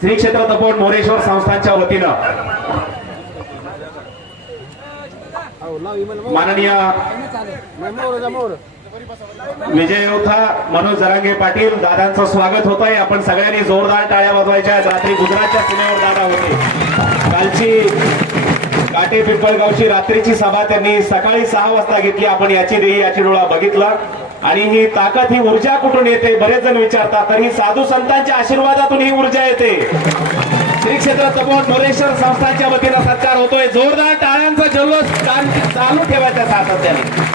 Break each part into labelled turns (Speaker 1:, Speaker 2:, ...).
Speaker 1: श्री क्षेत्र तपोवन मोरेश्वर संस्थांच्या वतीनं. माननीय विजय मनोज जरांगे पाटील दादांचं स्वागत होत आहे आपण सगळ्यांनी जोरदार टाळ्या वाजवायच्या. रात्री गुजरातच्या सीमेवर दादा होते. कालची काटे पिंपळगावची रात्रीची सभा त्यांनी सकाळी सहा वाजता घेतली. आपण याची देही याची डोळा बघितला. आणि ही ताकद ही ऊर्जा कुठून येते? बरेच जण विचारतात तर ही साधू संतांच्या आशीर्वादातून ही ऊर्जा येते. श्री क्षेत्र तपोवन मोरेश्वर संस्थांच्या वतीनं सत्कार होतोय. जोरदार टाळ्यांचा जल्लोष चालू ठेवायचा सातत्याने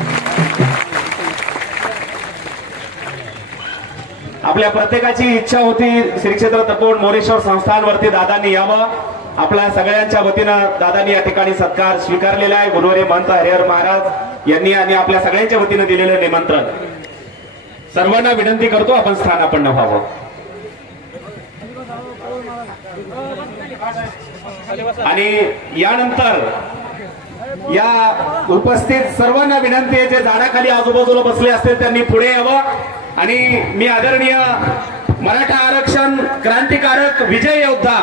Speaker 1: आपल्या प्रत्येकाची इच्छा होती श्री क्षेत्र तपोवन मोरेश्वर संस्थांवरती दादांनी यावं. आपल्या सगळ्यांच्या वतीनं दादांनी या ठिकाणी सत्कार स्वीकारलेला आहे. गुरुवारी महंत हरिहर महाराज यांनी आणि आपल्या सगळ्यांच्या वतीनं दिलेलं निमंत्रण. सर्वांना विनंती करतो आपण स्थानापन्न व्हावं आणि यानंतर या उपस्थित सर्वांना विनंती आहे जे झाडाखाली आजूबाजूला बसले असतील त्यांनी पुढे यावं. आणि मी आदरणीय मराठा आरक्षण क्रांतिकारक विजय योद्धा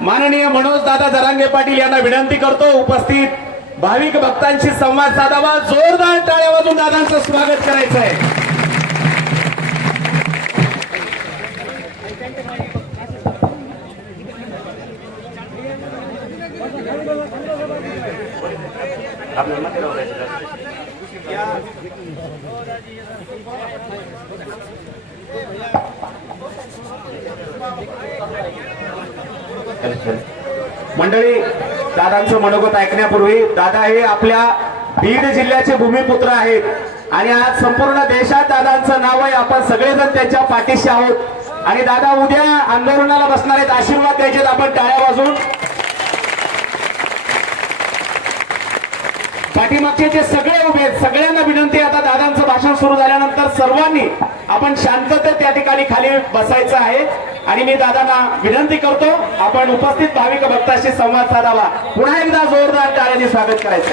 Speaker 1: माननीय मनोज दादा जरांगे पाटील यांना विनंती करतो उपस्थित भाविक भक्तांशी संवाद साधावा. जोरदार टाळ्या वाजून दादांचं स्वागत करायचं आहे मंडळी दादांचं मनोगत ऐकण्यापूर्वी दादा हे आपल्या बीड जिल्ह्याचे भूमिपुत्र आहेत. आणि आज संपूर्ण देशात दादांचं नाव आहे. आपण सगळेजण त्यांच्या पाठीशी आहोत. आणि दादा उद्या आंदोलनाला बसणार आहेत. आशीर्वाद द्यायचे आपण टाळ्या वाजून पाठीमागचे जे सगळे उभे आहेत सगळ्यांना विनंती आता दादांचं भाषण सुरू झाल्यानंतर सर्वांनी आपण शांततेत त्या ठिकाणी खाली बसायचं आहे. आणि मी दादांना विनंती करतो आपण उपस्थित भाविक भक्ताशी संवाद साधावा. पुन्हा एकदा जोरदार टाळ्यांनी स्वागत करायचं.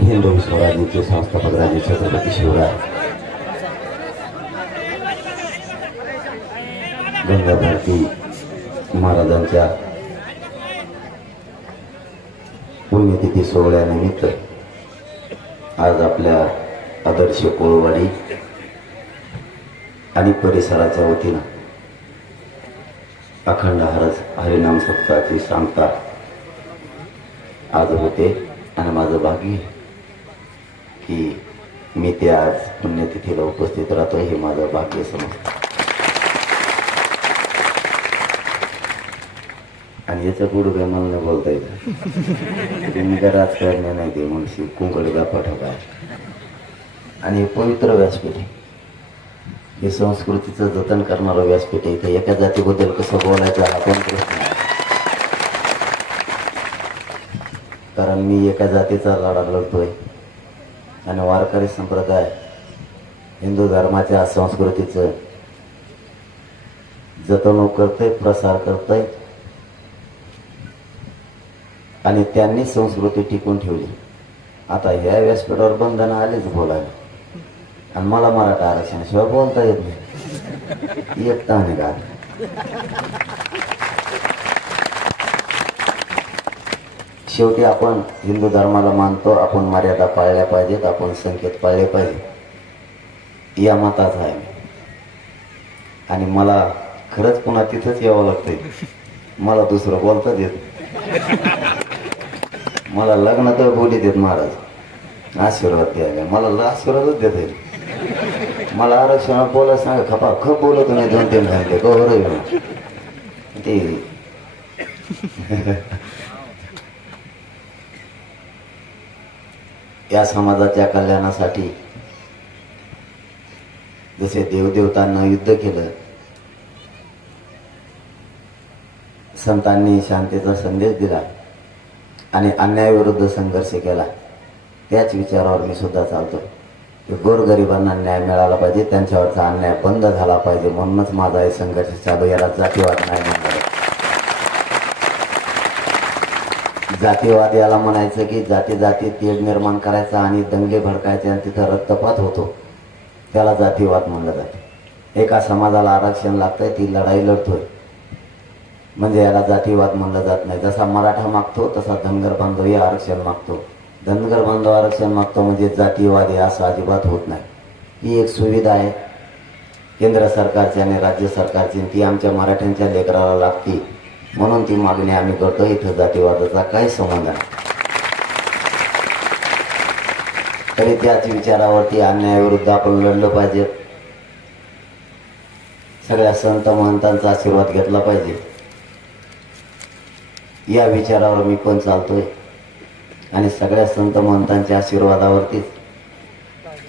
Speaker 2: हिंदू स्वराज्याचे संस्थापक राजे छत्रपती शिवराय. गंगा भारती महाराजांच्या पुण्यतिथी सोहळ्यानिमित्त आज आपल्या आदर्श कोळवाडी आणि परिसराच्या वतीनं अखंड हरस हरिनाम सप्ताहाची सांगता आज होते. आणि माझं भाग्य की मी ते आज पुण्यतिथीला उपस्थित राहतो हे माझं भाग्य समजतं. आणि याच्या पुढं काय मला नाही बोलता येतं? मी काय राजकारणी नाही ते म्हणशी कुंकड का पाठवता आणि पवित्र व्यासपीठ आहे. हे संस्कृतीचं जतन करणारं व्यासपीठ आहे. एका जातीबद्दल कसं बोलायचं हा पण प्रश्न आहे. कारण मी एका जातीचा लढा लढतोय. आणि वारकरी संप्रदाय हिंदू धर्माच्या संस्कृतीचं जतवणूक करतंय प्रसार करतंय. आणि त्यांनी संस्कृती टिकून ठेवली. आता या व्यासपीठावर बंधनं आलेच बोलायला. आणि मला मराठा आरक्षणाशिवाय बोलता येत नाही. एक नाही का? शेवटी आपण हिंदू धर्माला मानतो आपण मर्यादा पाळल्या पाहिजेत आपण संकेत पाळले पाहिजे या मताचा आहे आणि मला खरंच पुन्हा तिथंच यावं लागतंय. मला दुसरं बोलताच येत मला लग्न तर बोली देत महाराज. आशीर्वाद द्यायला. मला आशीर्वादच देत आहे मला आरक्षण बोला सांगा खपा खप बोलत नाही दोन तीन घंटे. बरोबर ते या समाजाच्या कल्याणासाठी जसे देवदेवतांना युद्ध केलं संतांनी शांतीचा संदेश दिला आणि अन्यायाविरुद्ध संघर्ष केला. त्याच विचारावर मी सुद्धा चालतो. की गोरगरिबांना न्याय मिळाला पाहिजे त्यांच्यावरचा अन्याय बंद झाला पाहिजे म्हणूनच माझा हे संघर्ष चालू याला जातीवाद नाही म्हणणार. जातीवाद याला म्हणायचं की जाती जाती तेढ निर्माण करायचा आणि दंगे भडकायचे आणि तिथं रक्तपात होतो. त्याला जातीवाद म्हणलं जातं. एका समाजाला आरक्षण लागतंय ती लढाई लढतोय. म्हणजे याला जातीवाद म्हणलं जात नाही. जसा मराठा मागतो तसा धनगर बांधवही आरक्षण मागतो. धनगर बांधव आरक्षण मागतो म्हणजे जातीवाद आहे असं अजिबात होत नाही. ही एक सुविधा आहे. केंद्र सरकारची आणि राज्य सरकारची ती आमच्या मराठ्यांच्या लेकराला लागते. म्हणून ती मागणी आम्ही करतो इथं जातीवादाचा काही संबंध नाही. तरी त्याच विचारावरती अन्यायाविरुद्ध आपण लढलं पाहिजे. सगळ्या संत महंतांचा आशीर्वाद घेतला पाहिजे. या विचारावर मी पण चालतोय. आणि सगळ्या संत महंतांच्या आशीर्वादावरतीच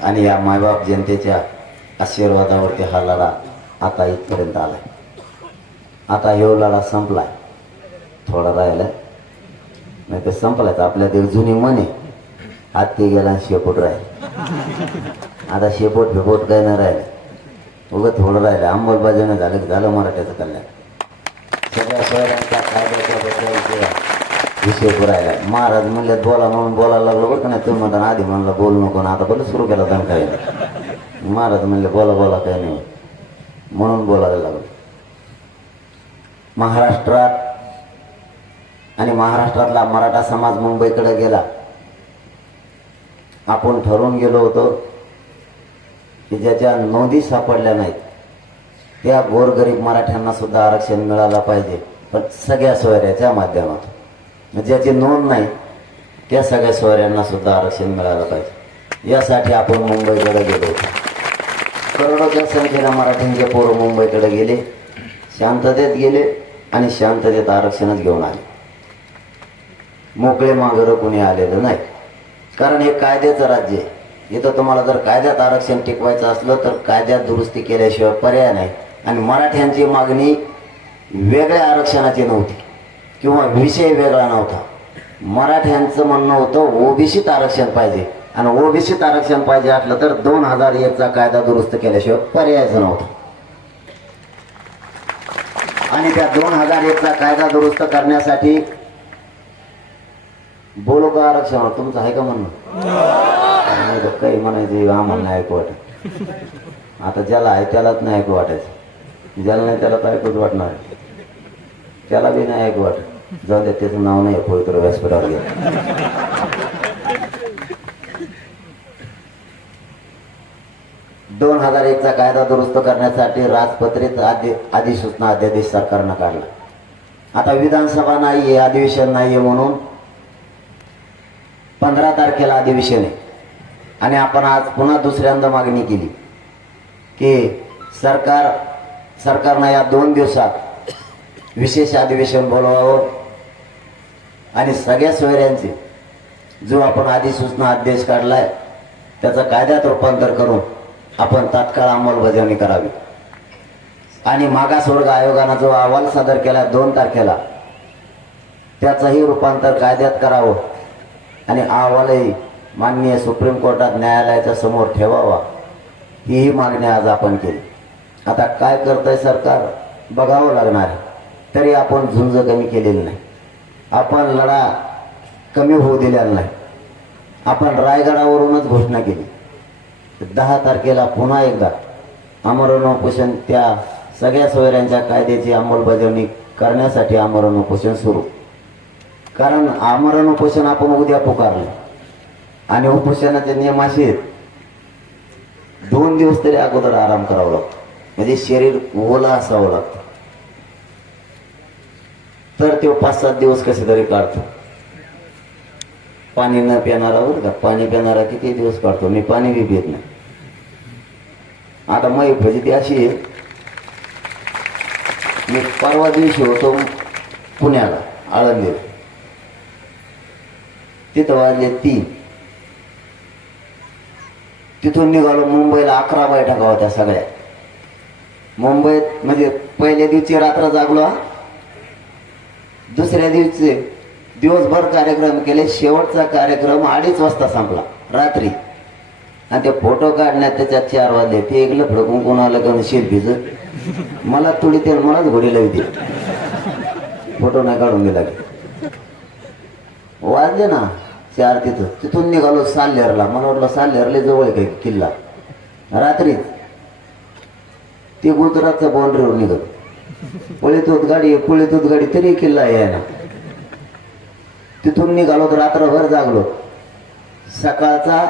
Speaker 2: आणि या मायबाप जनतेच्या आशीर्वादावरती हा लढा आता इथपर्यंत आलाय. आता हे लढा संपलाय. थोडा राहिलाय नाही तर संपलाय आपल्या ते जुनी मन आहे गेला आणि शेपूट राहील. आता शेपूट फेपोट काय नाही राहिलं. उगं थोडं राहिलं. अंमलबजावणी झालं की झालं मराठ्याचं कल्याण. विषय पुरायला महाराज म्हणले बोला म्हणून बोलायला लागलो बरं का नाही? तुम्ही म्हणता आधी म्हणलं बोल नको ना आता बरं सुरू केला दणकायला महाराज म्हणले बोला बोला काही नाही. म्हणून बोलायला लागलो. महाराष्ट्रात आणि महाराष्ट्रातला मराठा समाज मुंबईकडे गेला. आपण ठरवून गेलो होतो की ज्याच्या नोंदी सापडल्या नाहीत त्या गोरगरीब मराठ्यांना सुद्धा आरक्षण मिळालं पाहिजे. पण सगळ्या सोयऱ्याच्या माध्यमातून. म्हणजे ज्याची नोंद नाही. त्या सगळ्या सोऱ्यांना सुद्धा आरक्षण मिळालं पाहिजे. यासाठी आपण मुंबईकडे गेलो. होतो करोडोच्या संख्येनं मराठ्यांचे पोरं मुंबईकडे गेले शांततेत गेले आणि शांततेत आरक्षणच घेऊन आले. मोकळे मागरं कोणी आलेलं नाही. कारण हे कायद्याचं राज्य आहे. इथं तुम्हाला जर कायद्यात आरक्षण टिकवायचं असलं तर कायद्यात दुरुस्ती केल्याशिवाय पर्याय नाही. आणि मराठ्यांची मागणी वेगळ्या आरक्षणाची नव्हती. किंवा विषय वेगळा नव्हता. मराठ्यांचं म्हणणं होतं ओबीसीत आरक्षण पाहिजे. आणि ओबीसीत आरक्षण पाहिजे असलं तर दोन हजार एकचा कायदा दुरुस्त केल्याशिवाय पर्यायच नव्हता. आणि त्या दोन हजार एकचा कायदा दुरुस्त करण्यासाठी बोलो का आरक्षण? तुमचं आहे का म्हणणं? नाही तर काही म्हणायचं हा म्हणणं ऐकू वाटत. आता ज्याला आहे त्यालाच नाही ऐकू वाटायचं. ज्याला नाही त्याला तर ऐकूच वाटणार. त्याला बी नाही ऐकू वाटत. जाऊ दे त्याचं नाव नाही पवित्र व्यासपीठावर दोन हजार एकचा कायदा दुरुस्त करण्यासाठी राजपत्रित आदि अधिसूचना अध्यादेश सरकारनं काढला. आता विधानसभा नाही आहे अधिवेशन नाही आहे म्हणून पंधरा तारखेला अधिवेशन आहे. आणि आपण आज पुन्हा दुसऱ्यांदा मागणी केली की सरकार सरकारनं या दोन दिवसात विशेष अधिवेशन बोलवावं. आणि सगळ्या सोयऱ्यांचे जो आपण अधिसूचना आदेश काढलाय त्याचं कायद्यात रूपांतर करून आपण तात्काळ अंमलबजावणी करावी. आणि मागासवर्ग आयोगानं जो अहवाल सादर केला दोन तारखेला त्याचंही रूपांतर कायद्यात करावं. आणि अहवालही माननीय सुप्रीम कोर्टात न्यायालयाच्या समोर ठेवावा. हीही मागणी आज आपण केली. आता काय करतंय सरकार? बघावं लागणार आहे. तरी आपण झुंज कमी केलेली नाही. आपण लढा कमी होऊ दिलेला नाही. आपण रायगडावरूनच घोषणा केली. दहा तारखेला पुन्हा एकदा आमरण उपोषण त्या सगळ्या सोयऱ्यांच्या कायद्याची अंमलबजावणी करण्यासाठी आमरण उपोषण सुरू. कारण आमरण उपोषण आपण उद्या पुकारलं. आणि उपोषणाचे नियम असे आहेत दोन दिवस तरी अगोदर आराम करावा लागतो. म्हणजे शरीर ओला असावं लागतं. तर तो पाच सात दिवस कसे तरी काढतो. पाणी न पिणारा बरं का पाणी पिणारा किती दिवस काढतो? मी पाणी बी पित नाही. आता मग फजिती अशी आहे. मी परवा दिवशी होतो पुण्याला आळंदीला. तिथं वाजले तीन. तिथून निघालो मुंबईला अकरा बैठका होत्या सगळ्या. मुंबईत म्हणजे पहिल्या दिवशी रात्र जागलो हा. दुसऱ्या दिवशी दिवसभर कार्यक्रम केले. शेवटचा कार्यक्रम अडीच वाजता संपला. रात्री. आणि ते फोटो काढण्यात त्याच्यात चार वाजले. ते एकलं फडकून कोणाला शेत भिजत मला थोडी तेल मलाच घोडी लावते फोटो नाही काढून दिला वाजले ना चार तिथं. तिथून निघालो साल्हेरला. मला वाटलं साल्हेरला जवळ काही किल्ला? रात्रीच. ते गुजरातचा बाउंड्रीवर निघत पळीत गाडी पळीत गाडी तरी किल्ला यायला तिथून निघालो तर रात्रभर जागलो सकाळचा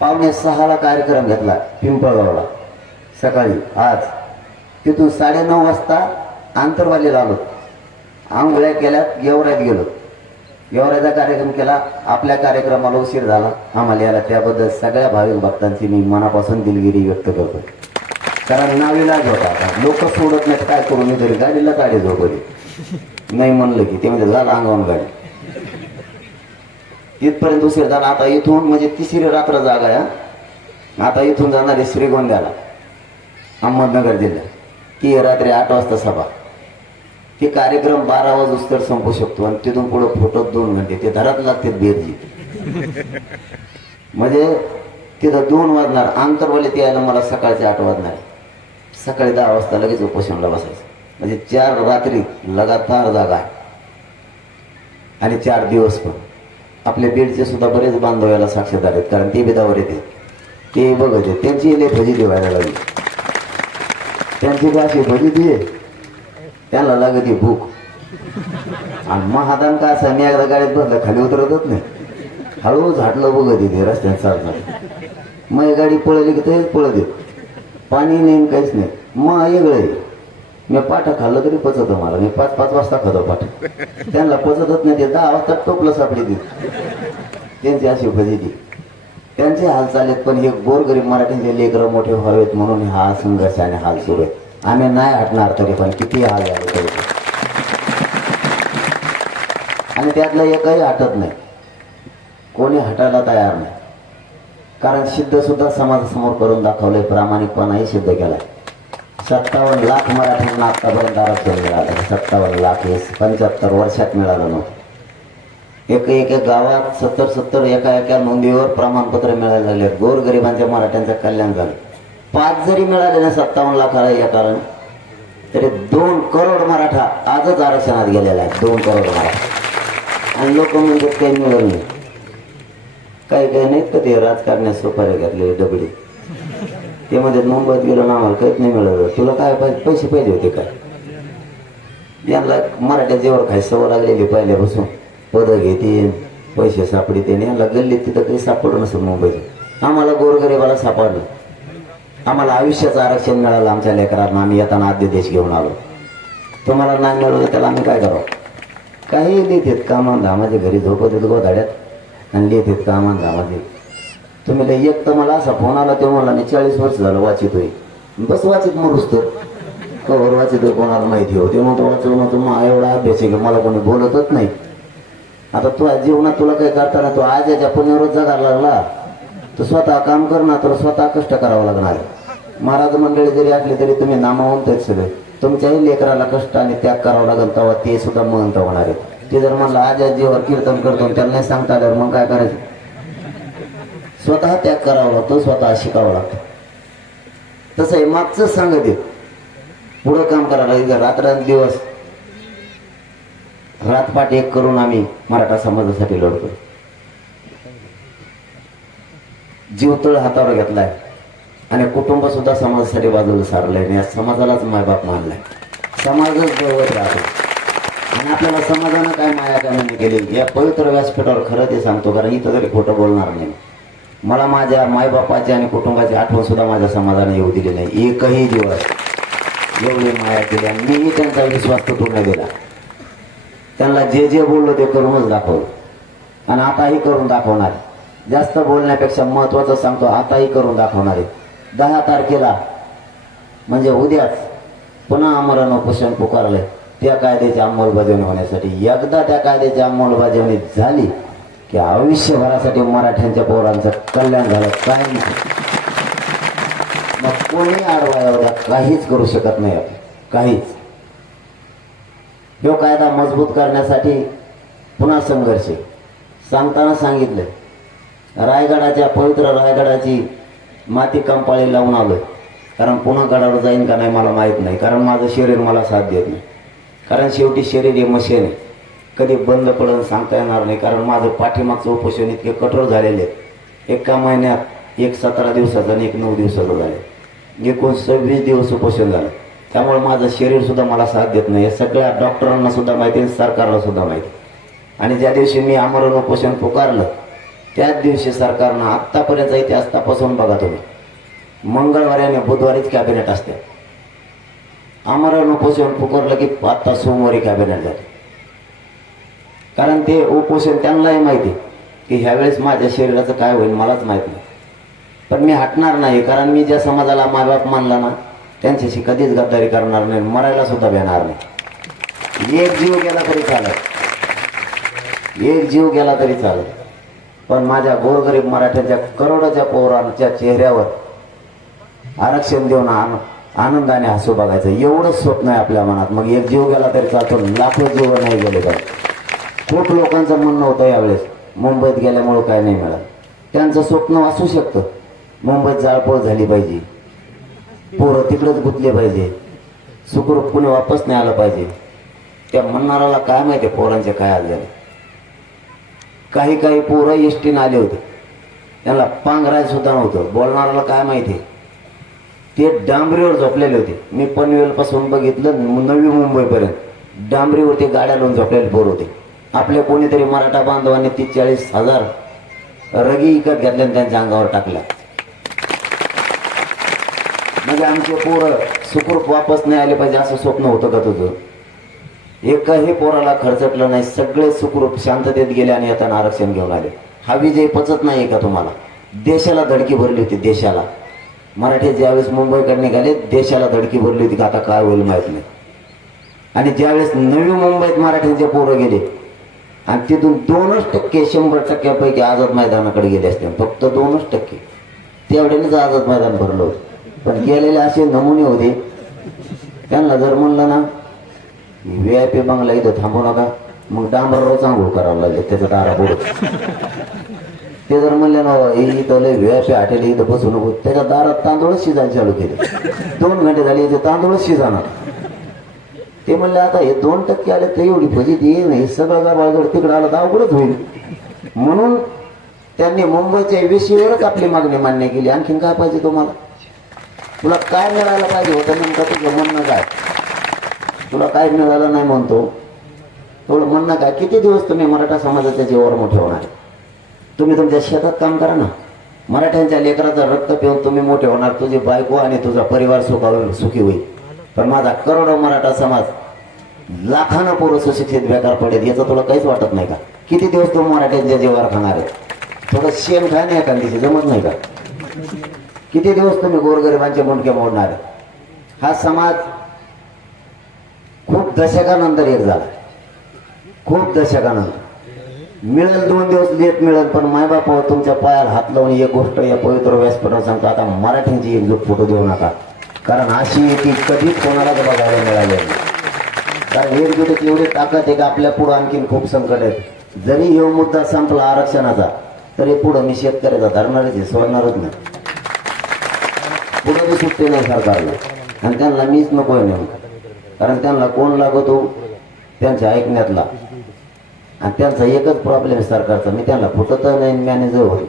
Speaker 2: पावणे सहाला कार्यक्रम घेतला पिंपळगावला. सकाळी आज. तिथून साडेनऊ वाजता आंतरवालीला आलो. आंघोळ्या केल्यात येवऱ्यात गेलो. गेवराचा कार्यक्रम केला आपल्या कार्यक्रमाला उशीर झाला. आम्हाला याला त्याबद्दल सगळ्या भाविक भक्तांची मी मनापासून दिलगिरी व्यक्त करतो. कारण नावीलाज होता आता. लोक सोडत नाहीत काय करू? मी तरी गाडीला काढे झोपली नाही म्हणलं की ते म्हणजे झालं अंगावून गाडी. इथपर्यंत उशीर झाला. आता इथून म्हणजे तिसरी रात्र जागा आहे हा. आता इथून जाणार आहे श्रीगोंद्याला अहमदनगर जिल्ह्यात. ती रात्री आठ वाजता सभा. ते कार्यक्रम बारा वाजूस तर संपू शकतो आणि तिथून पुढे फोटो दोन घंटे. ते धरात लागते बेरजी म्हणजे तिथं दोन वाजणार. आंतरवाले ते यायला मला सकाळचे आठ वाजणार सकाळी दहा वाजता लगेच उपोषणाला बसायचं. म्हणजे चार रात्री लगातार जागा आहे. आणि चार दिवस पण. आपल्या बीडचे सुद्धा बरेच बांधव साक्षीदार आहेत कारण ते बिदावर येते. ते बघत आहेत. त्यांची लय भजी देवायला लागली. त्यांची अशी भजी दिये त्याला लागत भूक. आणि महादान का असा मी एकदा गाडीत बसलं खाली उतरतच नाही. हळू झाटलं बघत येते रस्त्यात चालणार. मग गाडी पळली की ते पळत येत. पाणी नाही काहीच नाही. मग वेगळं आहे मी पाठ खाल्लं तरी पचत मला. मी पाच पाच वाजता खातो पाठ. त्यांना पचतच नाही. ते दहा वाजता टोपलं सापडी देत त्यांची अशी फजिती त्यांचे हाल चाललेत पण हे गोरगरीब मराठीचे लेकरं मोठे व्हावेत म्हणून हा संघर्ष आणि हाल सुरू आहे. आम्ही नाही हटणार तरी पण किती हाल झाले तरी आणि त्यातलं एकही हटत नाही. कोणी हटायला तयार नाही. कारण सिद्ध सुद्धा समाजासमोर करून दाखवले प्रामाणिकपणाही सिद्ध केलाय. सत्तावन्न लाख मराठ्यांना आतापर्यंत आरक्षण मिळालं सत्तावन्न लाख हे पंच्याहत्तर वर्षात मिळालं नव्हतं. एक एक गावात सत्तर सत्तर एका एका नोंदीवर प्रमाणपत्र मिळायला लागले. गोरगरिबांच्या मराठ्यांचं कल्याण झालं. पाच जरी मिळाले ना सत्तावन्न लाखाला या कारण तरी दोन करोड मराठा आजच आरक्षणात गेलेला आहे. दोन करोड मराठा. आणि लोक म्हणजे काही मिळत नाही. काही काही नाहीत का ते राजकारण्यास सुपारी घातले डबडी ते म्हणजे मुंबईत गेलो ना आम्हाला काहीच नाही मिळालं. तुला काय पैसे पाहिजे होते काय यांना मराठ्या जेवढ खाय सवय लागलेली पहिल्यापासून पदं घेते पैसे सापडते यांना गल्लीत तिथं काही सापडलं नसेल मुंबईचं आम्हाला गोरगरिबाला सापडलं. आम्हाला आयुष्याचं आरक्षण मिळालं आमच्या लेकरांना. आम्ही येताना आद्य देश घेऊन आलो. तुम्हाला नाही मिळवलं त्याला आम्ही काय करावं? काही लिहितेत कामान. धामाचे घरी झोपत येत गोधाड्यात. आणि लिहितेत कामान धामाचे तुम्ही लय एक तर मला असा फोन आला तेव्हा मला चाळीस वर्ष झालं वाचित होई बस वाचित मरूस तर. कवर वाचित कोणाला माहिती हो ते तो वाचव मग मग एवढा अभ्यास आहे की मला कोणी बोलतच नाही. आता तू आज जीवनात तुला काही करताना तू आज याच्या पुण्यावरच जगायला लागला. तर स्वतः काम कर ना तर स्वतः कष्ट करावं लागणार आहे. महाराज मंडळी जरी असले तरी तुम्ही नामावंत आहेत सगळे. तुमच्याही लेकराला कष्ट आणि त्याग करावं लागेल तेव्हा ते सुद्धा महंत होणार आहेत. ते जर म्हणलं आज जीवावर कीर्तन करतो त्यांना त्याला नाही सांगता आल्यावर मग काय करायचं? स्वतः त्याग करावा लागतो स्वतः शिकावं लागतं. तसं आहे मागचं सांगत येत पुढं काम करायला लागेल रात्र दिवस. रातपाट एक करून आम्ही मराठा समाजासाठी लढतो. जीवतळ हातावर घेतलाय आणि कुटुंब सुद्धा समाजासाठी बाजूला सारलंय आणि या समाजालाच मायबाप मानलाय. समाजच जवळ राहतो. आणि आपल्याला समाजानं काय माया कामाने केली या पवित्र व्यासपीठावर खरं ते सांगतो कारण इथं तरी खोटं बोलणार नाही. मला माझ्या मायबापाची आणि कुटुंबाची आठवण सुद्धा माझ्या समाजाने येऊ दिली नाही एकही दिवस एवढी माया केली आणि मीही त्यांचा विश्वास तुटून दिला त्यांना जे जे बोललो ते करूनच दाखवलं. आणि आताही करून दाखवणार जास्त बोलण्यापेक्षा महत्वाचं सांगतो आताही करून दाखवणार आहे. दहा तारखेला म्हणजे उद्याच पुन्हा आमरण उपोषण पुकारलंय. त्या कायद्याची अंमलबजावणी होण्यासाठी. एकदा त्या कायद्याची अंमलबजावणी झाली की आयुष्यभरासाठी मराठ्यांच्या पोरांचं कल्याण झालं. काय मग कोणी आडवा एवढा काहीच करू शकत नाही काहीच. जो कायदा मजबूत करण्यासाठी पुन्हा संघर्ष सांगताना सांगितलं रायगडाच्या पवित्र रायगडाची माती कंपाळी लावून आलोय. कारण पुन्हा गडावर जाईन का नाही मला माहीत नाही. कारण माझं शरीर मला साथ देत नाही. कारण शेवटी शरीर हे मशीन आहे. कधी बंद पडून सांगता येणार नाही कारण माझं पाठीमागचं उपोषण इतके कठोर झालेले आहेत. एका महिन्यात एक सतरा दिवसाचं आणि एक नऊ दिवसाचं झालं. एकूण सव्वीस दिवस उपोषण झालं. त्यामुळे माझं शरीरसुद्धा मला साथ देत नाही. हे सगळ्या डॉक्टरांना सुद्धा माहिती आहे सरकारला सुद्धा माहिती आहे. आणि ज्या दिवशी मी आमरण उपोषण पुकारलं त्याच दिवशी सरकारनं आत्तापर्यंत इतिहास तपासून बघा तुम्ही. मंगळवारी आणि बुधवारीच कॅबिनेट असते. आम्हाला उपोषण पुकारलं की आत्ता सोमवारी कॅबिनेट जाते. कारण ते उपोषण त्यांनाही माहिती की ह्यावेळेस माझ्या शरीराचं काय होईल मलाच माहीत नाही. पण मी हटणार नाही कारण मी ज्या समाजाला मायबाप मानला ना त्यांच्याशी कधीच गद्दारी करणार नाही मरायला सुद्धा भेटणार नाही. एक जीव गेला तरी चालत एक जीव गेला तरी चालत पण माझ्या गोरगरीब मराठ्यांच्या करोडाच्या पोरांच्या चेहऱ्यावर आरक्षण देऊन आण. आनंदाने हसू बघायचं. एवढंच स्वप्न आहे आपल्या मनात. मग एक जीव गेला तरी चालतो. लाखो जीव नाही गेले तर. खूप लोकांचं म्हणणं होतं यावेळेस. मुंबईत गेल्यामुळं काय नाही मिळालं त्यांचं स्वप्न असू शकतं. मुंबईत जाळपोळ झाली पाहिजे. पोरं तिकडंच गुंतले पाहिजे. सुखरूप पुणे वापस नाही आलं पाहिजे. त्या म्हणणाऱ्याला काय माहिती पोरांचे काय आज झाले? काही काही पोरं एसटीनं आले होते. त्यांना पांघराय सुद्धा नव्हतं. बोलणाऱ्याला काय माहिती ते डांबरीवर झोपलेले होते. मी पनवेलपासून बघितलं नवी मुंबईपर्यंत. डांबरीवरती गाड्या लावून झोपलेले पोर होते. आपल्या कोणीतरी मराठा बांधवांनी ती चाळीस हजार रगी इकत घेतल्या आणि त्यांच्या अंगावर टाकल्या म्हणजे आमचे पोरं सुखरूप वापस नाही आले पाहिजे असं स्वप्न होतं का तुझं? एकही पोराला खर्चटलं नाही सगळे सुखरूप शांततेत गेले आणि आता आरक्षण घेऊन आले. हा विजय पचत नाही का तुम्हाला? देशाला धडकी भरली होती देशाला. मराठी ज्यावेळेस मुंबईकर निघाले देशाला धडकी भरली होती का आता काय होईल माहीत नाही. आणि ज्यावेळेस नवी मुंबईत मराठ्यांचे पोरं गेले आणि तिथून दोनच टक्के शंभर टक्क्यापैकी आझाद मैदानाकडे गेले असते. फक्त दोनच टक्के. तेवढ्यानेच आझाद मैदान भरलं होतं. पण गेलेले असे नमुने होते. त्यांना जर म्हणलं ना व्ही आय पी बंगला इथं थांबू नका. मग डांबरवर आंघोळ करावं लागले दारा बोलत ते जर म्हणले ना हे इथं लय व्ही इथं बसू नको. त्याच्या दारात तांदूळच शिजायला चालू केले. दोन घंटे झाले इथे तांदूळच शिजाणार. ते म्हणले आता हे दोन टक्के आले ते एवढी फजित येईल नाही सगळं गावाजवळ तिकडं आलं तर अवघडच होईल. म्हणून त्यांनी मुंबईच्या विषयीवरच आपली मागणी मान्य केली. आणखीन काय पाहिजे तुम्हाला? तुला काय मिळायला पाहिजे होतं नेमकं तुझं म्हणणं काय? तुला काय मिळालं नाही म्हणतो? थोडं म्हणणं काय? किती दिवस तुम्ही मराठा समाजाच्या जीवावर मोठे होणार तुम्ही तुमच्या शेतात काम करा ना. मराठ्यांच्या लेकराचं रक्त पिऊन तुम्ही मोठे होणार तुझी बायको आणि तुझा परिवार सुखावर सुखी होईल. पण माझा करोडो मराठा समाज लाखानं पोरं सुशिक्षित बेकार पडेल याचं तुला काहीच वाटत नाही का? किती दिवस तू मराठ्यांच्या जीवावर खाणार आहे? थोडं शेण खा नाही एखाद्याची जमत नाही का? किती दिवस तुम्ही गोरगरिबांचे मुंडके मोडणार आहे? हा समाज खूप दशकानंतर एक झाला. खूप दशकानंतर. मिळेल दोन दिवस लेट मिळेल पण मायबाप हो, तुमच्या पायाला हात लावून एक गोष्ट या पवित्र व्यासपीठावर सांगतो आता मराठींची एकजूट फोटो देऊ नका. कारण अशी ती कधीच कोणालाच बघायला मिळाली नाही. कारण एकजुटीत एवढी ताकद आहे का आपल्या पुढं आणखीन खूप संकट आहेत जरी हा मुद्दा संपला आरक्षणाचा तरी पुढं मी शेतकऱ्याचा धरणारच आहे सोडणारच नाही. पुढं मी सुट्टी नाही सरकारला. आणि त्यांना मीच नको आहे नेमकं. कारण त्यांना कोण लागतो? त्यांच्या ऐकण्यातला. आणि त्यांचा एकच प्रॉब्लेम आहे सरकारचा. मी त्यांना फुटत नाही मॅनेजर होईल.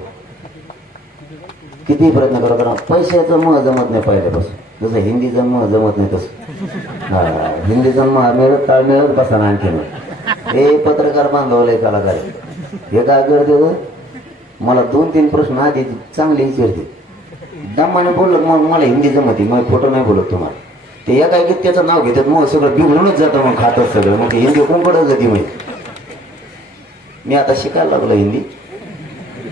Speaker 2: किती प्रयत्न करत राहा पैशाचं मह जमत नाही पहिल्यापासून. जसं हिंदीचं मह जमत नाही तसं. हा हिंदीचं मह मिळत काळ मिळत बसा ना आणखीन. हे पत्रकार बांधवलंय कलाकार हे काय करते मला दोन तीन प्रश्न आधी चांगले विचारते दमाने बोललं मग मला हिंदी जमते मग खोटं नाही बोलत तुम्हाला. ते एका एक त्याचं नाव घेतात मग सगळं बिघडूनच जातं मग खातात सगळं. मग हिंदी कोणकडं जाते मग. मी आता शिकायला लागलो हिंदी.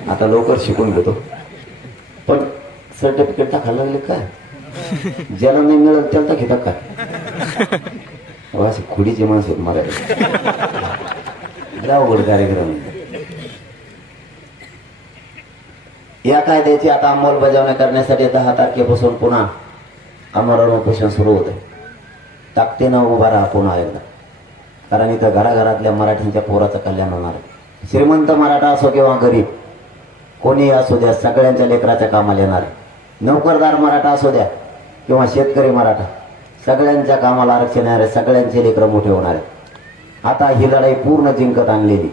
Speaker 2: आता लवकर शिकून घेतो. पण सर्टिफिकेट टाकायला लागले काय? ज्याला नाही मिळत त्याला तर घेतात काय असे खुडीचे माणसं आहेत मराठी. लय अवघड कार्यक्रम या कायद्याची आता अंमलबजावणी करण्यासाठी दहा तारखेपासून पुन्हा आमरण उपोषण सुरू होत आहे ताकदीनं उभा राहा पुन्हा एकदा. कारण इथं घराघरातल्या मराठींच्या पोराचं कल्याण होणार आहे. श्रीमंत मराठा असो किंवा गरीब कोणीही असू द्या सगळ्यांच्या लेकराच्या कामाला येणार आहे. नोकरदार मराठा असू द्या किंवा शेतकरी मराठा सगळ्यांच्या कामाला आरक्षण येणार आहे सगळ्यांचे लेकरं मोठे होणार आहेत. आता ही लढाई पूर्ण जिंकत आणलेली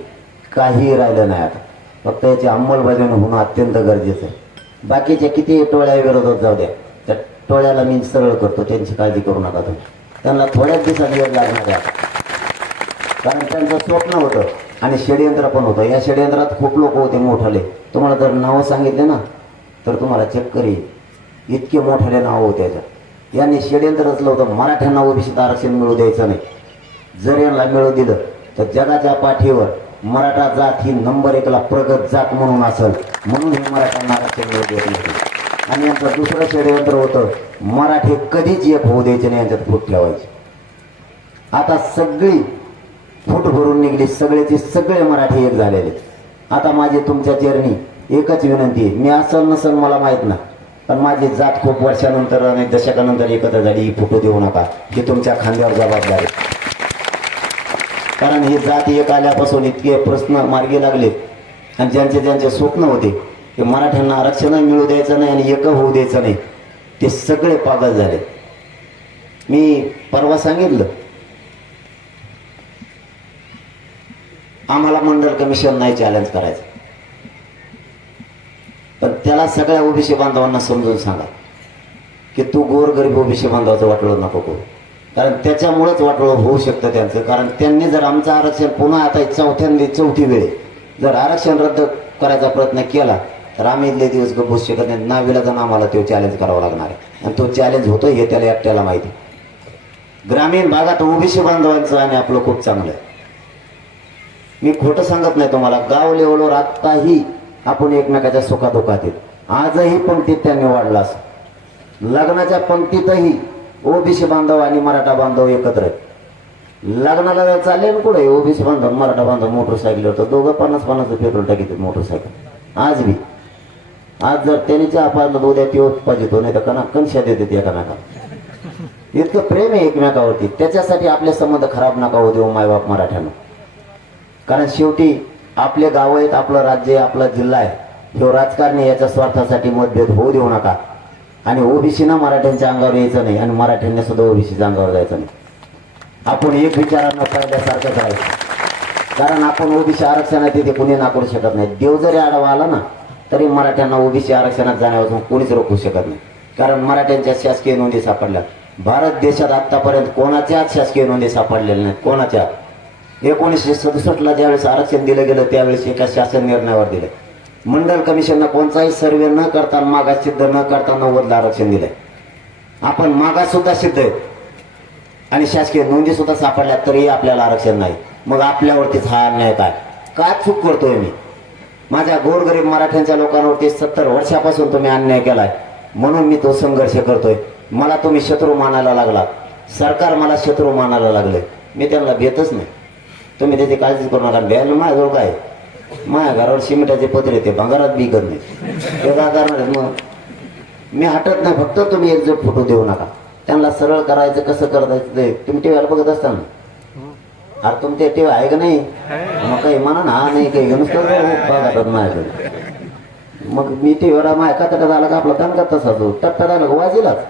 Speaker 2: काहीही राहिलं नाही आता. फक्त याची अंमलबजावणी होणं अत्यंत गरजेचं आहे. बाकीच्या किती टोळ्या विरोधात जाऊ द्या त्या टोळ्याला मी सरळ करतो त्यांची काळजी करू नका तुम्ही. त्यांना थोड्याच दिवसात वेळ लागणार आहे. कारण त्यांचं स्वप्न होतं आणि षडयंत्र पण होतं. या षडयंत्रात खूप लोक होते मोठाले. तुम्हाला जर नावं सांगितले ना तर तुम्हाला चक्कर येईल इतके मोठाले नावं होते याच्यात. यांनी षडयंत्र रचलं होतं. मराठ्यांना ओबीसीत आरक्षण मिळू द्यायचं नाही. जर यांना मिळू दिलं तर जगाच्या पाठीवर मराठा जात ही नंबर एकला प्रगत जात म्हणून असेल. म्हणून हे मराठ्यांना आरक्षण मिळू देत नाही आणि यांचं दुसरं षडयंत्र होतं. मराठी कधीच एक होऊ द्यायचे नाही यांच्यात फूट ठेवायचे. आता सगळी फूट भरून निघले. सगळ्याचे सगळे मराठी एक झालेले. आता माझी तुमच्या चरणी एकच विनंती आहे. मी असल नसल मला माहीत ना. पण माझी जात खूप वर्षानंतर आणि दशकानंतर एकत्र झाली. ही फुटू देऊ नका. ही तुमच्या खांद्यावर जबाबदारी कारण ही जात एक आल्यापासून इतके प्रश्न मार्गी लागले. आणि ज्यांचे ज्यांचे स्वप्न होते की मराठ्यांना आरक्षण मिळू द्यायचं नाही आणि एक होऊ द्यायचं नाही ते सगळे पागल झाले. मी परवा सांगितलं आम्हाला मंडल कमिशन नाही चॅलेंज करायचं. पण त्याला सगळ्या ओबीसी बांधवांना समजून सांगा की तू गोरगरीब ओबीसी बांधवाचं वाटलं नको करू. कारण त्याच्यामुळेच वाटोळं होऊ शकतं त्यांचं. कारण त्यांनी जर आमचं आरक्षण पुन्हा आता चौथ्यांदी चौथी वेळ जर आरक्षण रद्द करायचा प्रयत्न केला तर आम्ही इथले दिवस बसू शकत नाही. नावीला जाऊन आम्हाला तो चॅलेंज करावा लागणार आहे. आणि तो चॅलेंज होतो हे त्याला एकट्याला माहिती ग्रामीण भागात ओबीसी बांधवांचं आणि आपलं खूप चांगलं आहे. मी खोटं सांगत नाही तुम्हाला. गाव लेवलवर आत्ताही आपण एकमेकाच्या सुखादुखात येत आजही पंक्तीत त्यांनी वाढला असं. लग्नाच्या पंक्तीतही ओबीसी बांधव आणि मराठा बांधव एकत्र आहेत. लग्नाला जर चालेल कुठे? ओबीसी बांधव मराठा बांधव मोटरसायकल तर दोघं पन्नास पन्नास पेट्रोल टाकीत मोटरसायकल. आज बी. आज जर त्यांनी चहा पाजलं ती उद्या ते पाहिजे नाही तर कणा कणशा देते एकामेका इतकं प्रेम आहे एकमेकावरती. त्याच्यासाठी आपले संबंध खराब नका होऊ देऊ मायबाप मराठ्यांना. कारण शेवटी आपले गाव आहेत आपलं राज्य आहे आपला जिल्हा आहे. जो राजकारणी याच्या स्वार्थासाठी मतभेद होऊ देऊ नका. आणि ओबीसीनं मराठ्यांच्या अंगावर यायचं नाही आणि मराठ्यांनी सुद्धा ओबीसीच्या अंगावर जायचं नाही. आपण एक विचारानं पाहिल्यासारखं करायचं कारण आपण ओबीसी आरक्षणात तिथे कुणी नाकारू शकत नाही. देव जरी आडवा आला ना तरी मराठ्यांना ओबीसी आरक्षणात जाण्यापासून कोणीच रोखू शकत नाही. कारण मराठ्यांच्या शासकीय नोंदी सापडल्या. भारत देशात आतापर्यंत कोणाच्याच शासकीय नोंदी सापडलेल्या नाहीत. कोणाच्या? एकोणीसशे सदुसष्टला ज्यावेळेस आरक्षण दिलं गेलं त्यावेळेस एका शासन निर्णयावर दिलं. मंडल कमिशननं कोणताही सर्वे न करता मागास सिद्ध न करता नव्वदला आरक्षण दिलंय. आपण मागास सुद्धा सिद्ध आहे आणि शासकीय नोंदी सुद्धा सापडल्या तरीही आपल्याला आरक्षण नाही. मग आपल्यावरतीच हा अन्याय काय? का चूक करतोय मी? माझ्या गोरगरीब मराठ्यांच्या लोकांवरती सत्तर वर्षापासून तुम्ही अन्याय केलाय. म्हणून मी तो संघर्ष करतोय. मला तुम्ही शत्रू मानायला लागला सरकार मला शत्रू मानायला लागले मी त्यांना भेटच नाही. तुम्ही त्याची काळजीच करू नका. भ्यायला माझ्याजवळ काय? माझ्या घरावर सिमेंटाचे पत्रे ते भंगारात बी करणे ते काय करणार मग मी हटत नाही फक्त तुम्ही एक जण फोटो देऊ नका. त्यांना सरळ करायचं कसं करायचं ते तुम्ही टीव्हीला बघत असताना अरे तुमच्या टीव्ही आहे का नाही? मग काही म्हणा ना हा नाही काही नुसतं बघतात माझ्याकडे. मग मी टीव्हीवर माझ्या कातड्यात आला का आपला तणका तसा जो टप्प्यात आला का? वाजेलाच.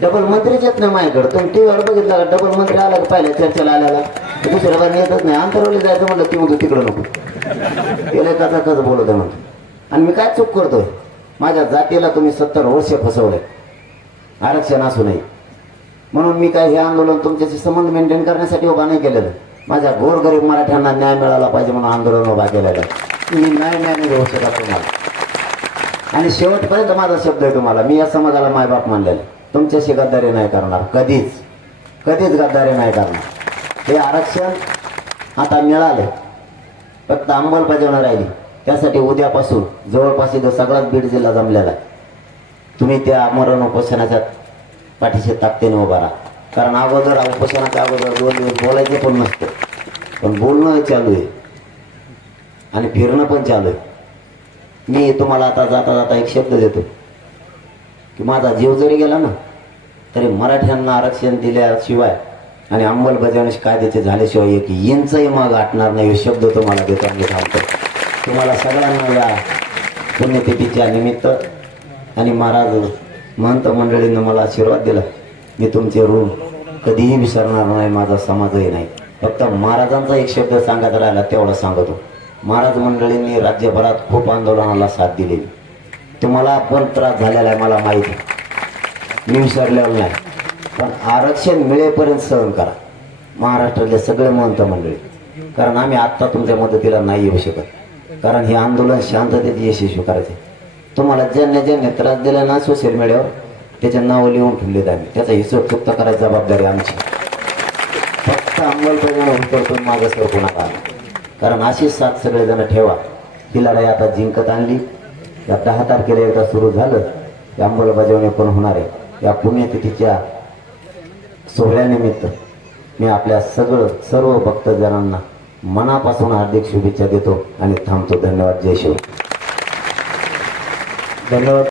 Speaker 2: डबल मंत्रीच येत नाही माझ्याकडे. तुम्ही टीव्हीवर बघितला का? डबल मंत्री आला का पाहिलं चर्चेला आल्याला? दुसऱ्या बाजूने येतच नाही. अंतरवली जायचं म्हणलं ती म्हणतो तिकडं नको. गेलं कसा कसं बोलत आहे म्हणतो आणि मी काय चूक करतोय? माझ्या जातीला तुम्ही सत्तर वर्ष फसवलंय. आरक्षण असू नये. म्हणून मी काय हे आंदोलन तुमच्याशी संबंध मेंटेन करण्यासाठी उभा नाही केलेलं. माझ्या गोरगरीब मराठ्यांना न्याय मिळाला पाहिजे म्हणून आंदोलन उभा केलेलं मी न्याय न्याय नाही देऊ शकत तुम्हाला आणि शेवटपर्यंत माझा शब्द आहे तुम्हाला. मी या समाजाला मायबाप मानलेला आहे. तुमच्याशी गद्दारी नाही करणार. कधीच. कधीच गद्दारी नाही करणार. हे आरक्षण आता मिळालं फक्त अंमलबजावणी राहिली. त्यासाठी उद्यापासून जवळपास इथं सगळाच बीड जिल्हा जमलेला आहे. तुम्ही त्या आमरण उपोषणाच्या पाठीशी ताकदीने उभा राहा. कारण अगोदर उपोषणाच्या अगोदर दोन दिवस बोलायचे पण नसतं. पण बोलणं चालू आहे. आणि फिरणं पण चालू आहे. मी तुम्हाला आता जाता जाता एक शब्द देतो. की माझा जीव जरी गेला ना तरी मराठ्यांना आरक्षण दिल्याशिवाय आणि अंमलबजावणी कायद्याचे झाल्याशिवाय एक यांचाही मग आटणार नाही हे शब्द तुम्हाला देतो आणि सांगतो तुम्हाला सगळ्यांना या पुण्यतिथीच्या निमित्त आणि महाराज महंत मंडळीनं मला आशीर्वाद दिला. मी तुमचे ऋण कधीही विसरणार नाही माझा समाजही नाही. फक्त महाराजांचा एक शब्द सांगत राहिला तेवढा सांगतो. महाराज मंडळींनी राज्यभरात खूप आंदोलनाला साथ दिलेली. तुम्हाला पण त्रास झालेला आहे मला माहिती मी विसरलेलो नाही. पण आरक्षण मिळेपर्यंत सहन करा. महाराष्ट्रातले सगळे महंत मंडळी. कारण आम्ही आत्ता तुमच्या मदतीला नाही येऊ शकत. कारण हे आंदोलन शांततेत यशस्वी करायचे. तुम्हाला ज्यांनी ज्यांनी त्रास दिला ना सोशल मीडियावर त्याचे नावं लिहून ठेवलेत आम्ही. त्याचा हिशोब चुकता करायची जबाबदारी आमची. फक्त अंमलबजावणी करतो मागं सरकू नका. कारण अशीच साथ सगळेजण ठेवा. ही लढाई आता जिंकत आणली. या दहा तारखेला एकदा सुरू झालं की अंमलबजावणी पण होणार आहे. या पुण्यतिथीच्या सोहळ्यानिमित्त मी आपल्या सगळं सर्व भक्तजनांना मनापासून हार्दिक शुभेच्छा देतो आणि थांबतो. धन्यवाद. जय शिव.
Speaker 1: धन्यवाद.